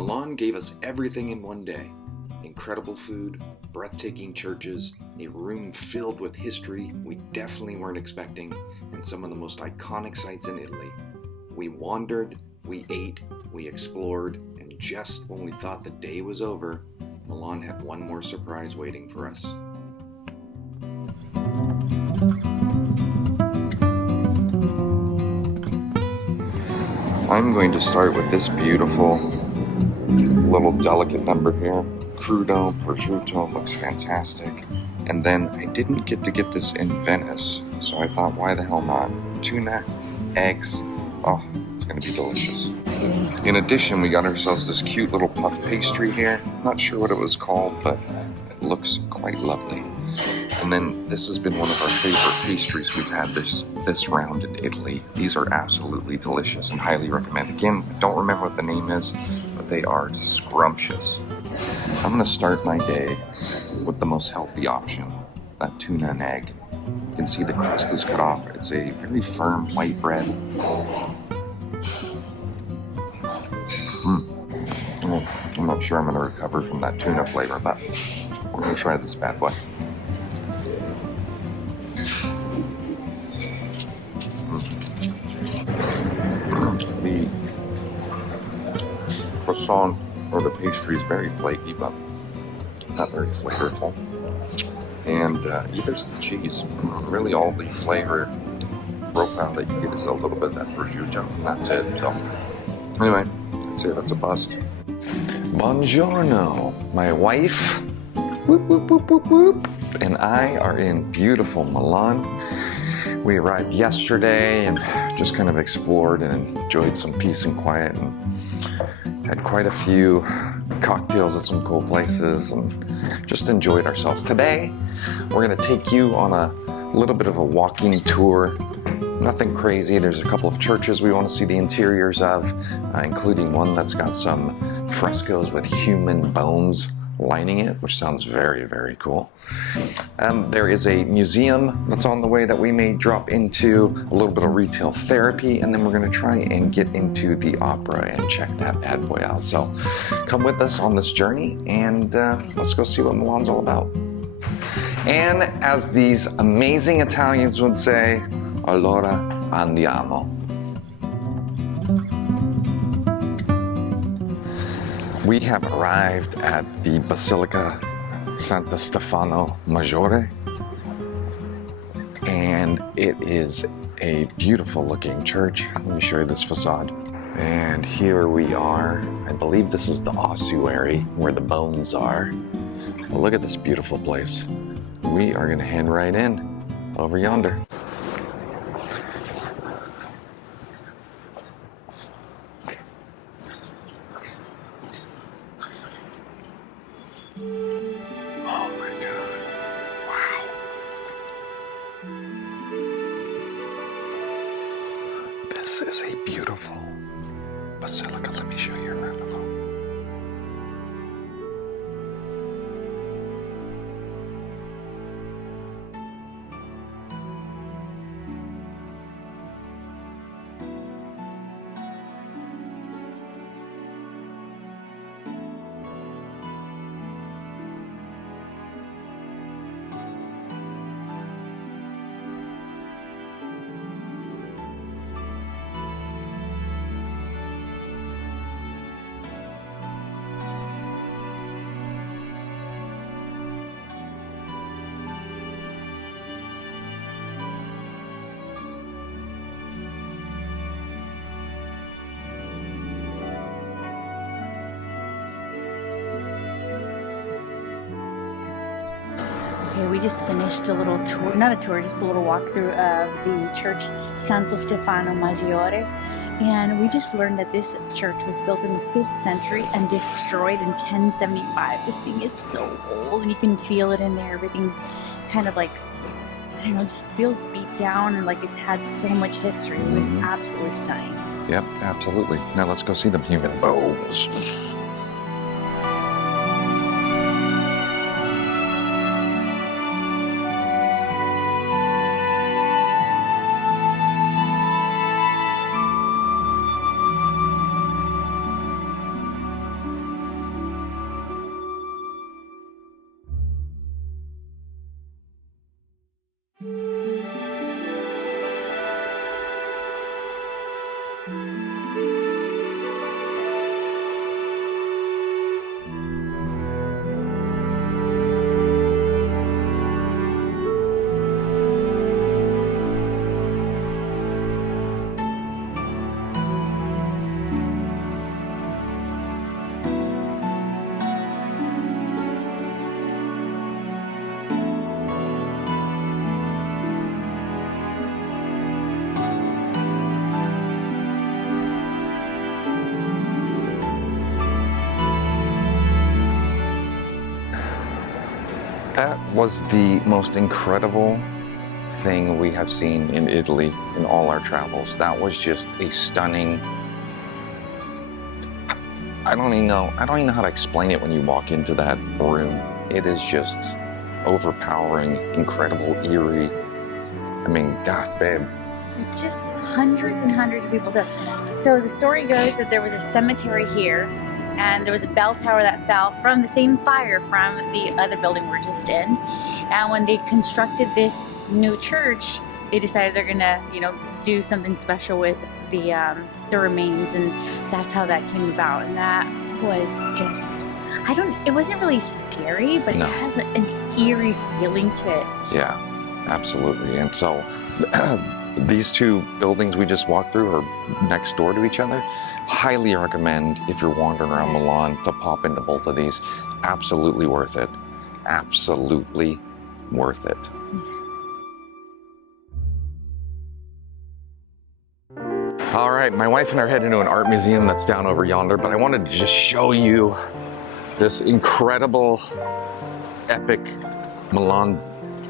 Milan gave us everything in one day. Incredible food, breathtaking churches, a room filled with history we definitely weren't expecting, and some of the most iconic sites in Italy. We wandered, we ate, we explored, and just when we thought the day was over, Milan had one more surprise waiting for us. I'm going to start with this beautiful little delicate number here. Crudo, prosciutto, looks fantastic. And then I didn't get to get this in Venice, so I thought, why the hell not? Tuna, eggs, oh, it's gonna be delicious. In addition, we got ourselves this cute little puff pastry here. Not sure what it was called, but it looks quite lovely. And then this has been one of our favorite pastries we've had this round in Italy. These are absolutely delicious and highly recommend. Again, I don't remember what the name is, but they are scrumptious. I'm gonna start my day with the most healthy option, that tuna and egg. You can see the crust is cut off. It's a very firm white bread. I'm not sure I'm gonna recover from that tuna flavor, but we're gonna try this bad boy. The croissant or the pastry is very flaky, but not very flavorful. And there's the cheese. Really, all the flavor profile that you get is a little bit of that prosciutto, and that's it. So, anyway, I'd say that's a bust. Buongiorno, my wife, whoop, whoop, whoop, whoop, whoop, and I are in beautiful Milan. We arrived yesterday and just kind of explored and enjoyed some peace and quiet and had quite a few cocktails at some cool places and just enjoyed ourselves. Today, we're going to take you on a little bit of a walking tour. Nothing crazy. There's a couple of churches we want to see the interiors of, including one that's got some frescoes with human bones lining it, which sounds very, very cool. There is a museum that's on the way that we may drop into, a little bit of retail therapy, and then we're going to try and get into the opera and check that bad boy out. So come with us on this journey, and let's go see what Milan's all about. And as these amazing Italians would say, allora andiamo. We have arrived at the Basilica Stefano Maggiore, and it is a beautiful looking church. Let me show you this facade. And here we are. I believe this is the ossuary where the bones are. Well, look at this beautiful place. We are gonna head right in over yonder. This is a beautiful basilica. Let me show you around the room. Okay, we just finished a little tour, not a tour, just a little walkthrough of the church Santo Stefano Maggiore. And we just learned that this church was built in the 5th century and destroyed in 1075. This thing is so old, and you can feel it in there. Everything's kind of like, I don't know, just feels beat down and like it's had so much history. It was absolutely stunning. Yep, absolutely. Now let's go see them human bones. That was the most incredible thing we have seen in Italy in all our travels. That was just a stunning, I don't even know how to explain it when you walk into that room. It is just overpowering, incredible, eerie. I mean, God, babe. It's just hundreds and hundreds of people. So the story goes that there was a cemetery here, and there was a bell tower that fell from the same fire from the other building we're just in. And when they constructed this new church, they decided they're gonna, do something special with the remains, and that's how that came about. And that was just, it wasn't really scary, but No. It has an eerie feeling to it. Yeah, absolutely. And so these two buildings we just walked through are next door to each other. Highly recommend, if you're wandering around Yes. Milan, to pop into both of these. Absolutely worth it. Absolutely worth it. All right, my wife and I are heading to an art museum that's down over yonder, but I wanted to just show you this incredible, epic Milan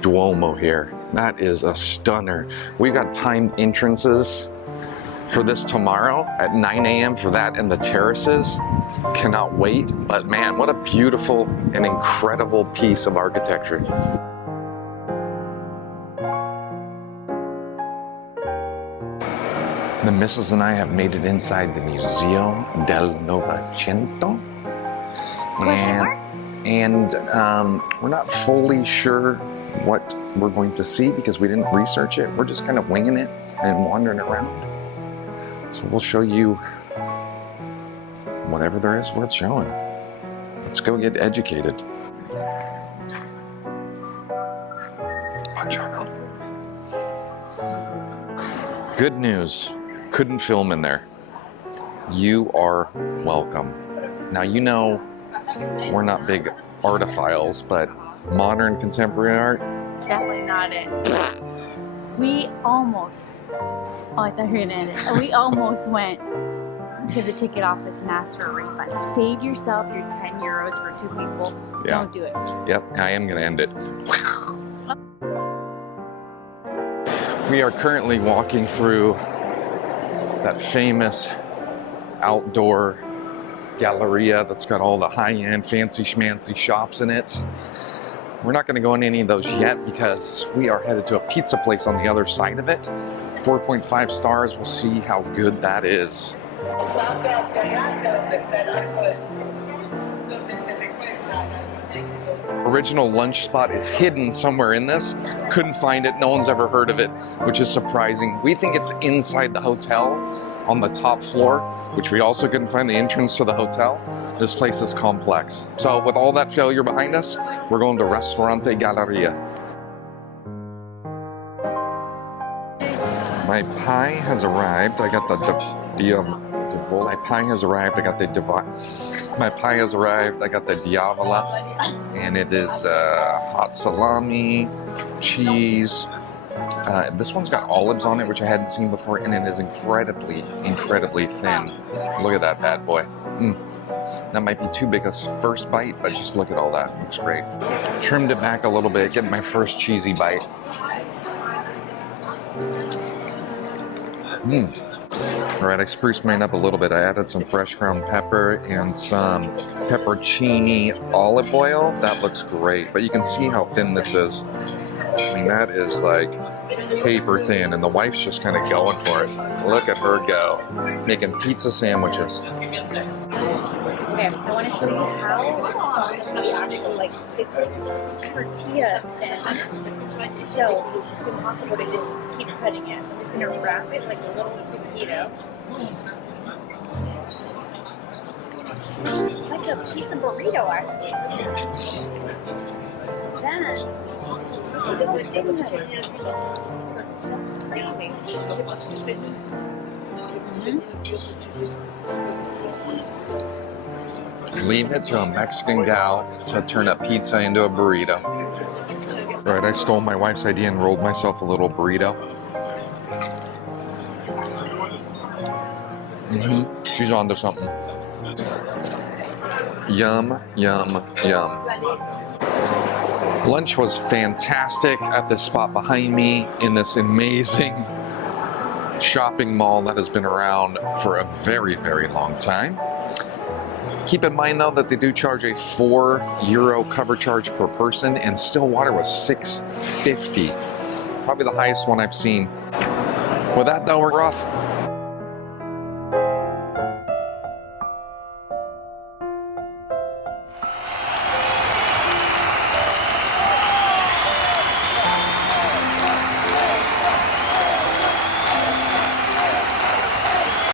Duomo here. That is a stunner. We've got timed entrances for this tomorrow at 9 a.m. for that and the terraces. Cannot wait, but man, what a beautiful and incredible piece of architecture. The missus and I have made it inside the Museo del Novecento. And we're not fully sure what we're going to see because we didn't research it. We're just kind of winging it and wandering around. So we'll show you whatever there is worth showing. Let's go get educated. Buongiorno. Good news. Couldn't film in there. You are welcome. Now, we're not big artophiles, but modern contemporary art? It's definitely not it. We almost, I thought you were gonna end it. We almost went to the ticket office and asked for a refund. Save yourself your 10 euros for 2 people. Yeah. Don't do it. Yep, I am gonna end it. We are currently walking through that famous outdoor Galleria that's got all the high-end fancy schmancy shops in it. We're not going to go in any of those yet because we are headed to a pizza place on the other side of it. 4.5 stars. We'll see how good that is. Original lunch spot is hidden somewhere in this. Couldn't find it. No one's ever heard of it, which is surprising. We think it's inside the hotel on the top floor, which we also couldn't find the entrance to the hotel. This place is complex. So with all that failure behind us, we're going to Ristorante Galleria. My pie has arrived. I got my pie has arrived. I got the diavola, and it is hot salami, cheese. This one's got olives on it, which I hadn't seen before, and it is incredibly, incredibly thin. Look at that bad boy. That might be too big a first bite, but just look at all that. Looks great. Trimmed it back a little bit, getting my first cheesy bite. All right, I spruced mine up a little bit. I added some fresh ground pepper and some peppercini olive oil. That looks great, but you can see how thin this is. I mean, that is like paper thin, and the wife's just kind of going for it. Look at her go, making pizza sandwiches. Okay, I want to show you how soft the actual, it's like tortilla thin. So it's impossible to just keep cutting it. I'm just going to wrap it like a little taquito. It's like a pizza burrito, actually. Then, look at the dignity. That's crazy. Leave it to a Mexican gal to turn a pizza into a burrito. Right, I stole my wife's idea and rolled myself a little burrito. She's onto something. Yum, yum, yum. Lunch was fantastic at this spot behind me in this amazing shopping mall that has been around for a very, very long time. Keep in mind though that they do charge a €4 cover charge per person, and still water was $6.50. Probably the highest one I've seen. With that though, we're off.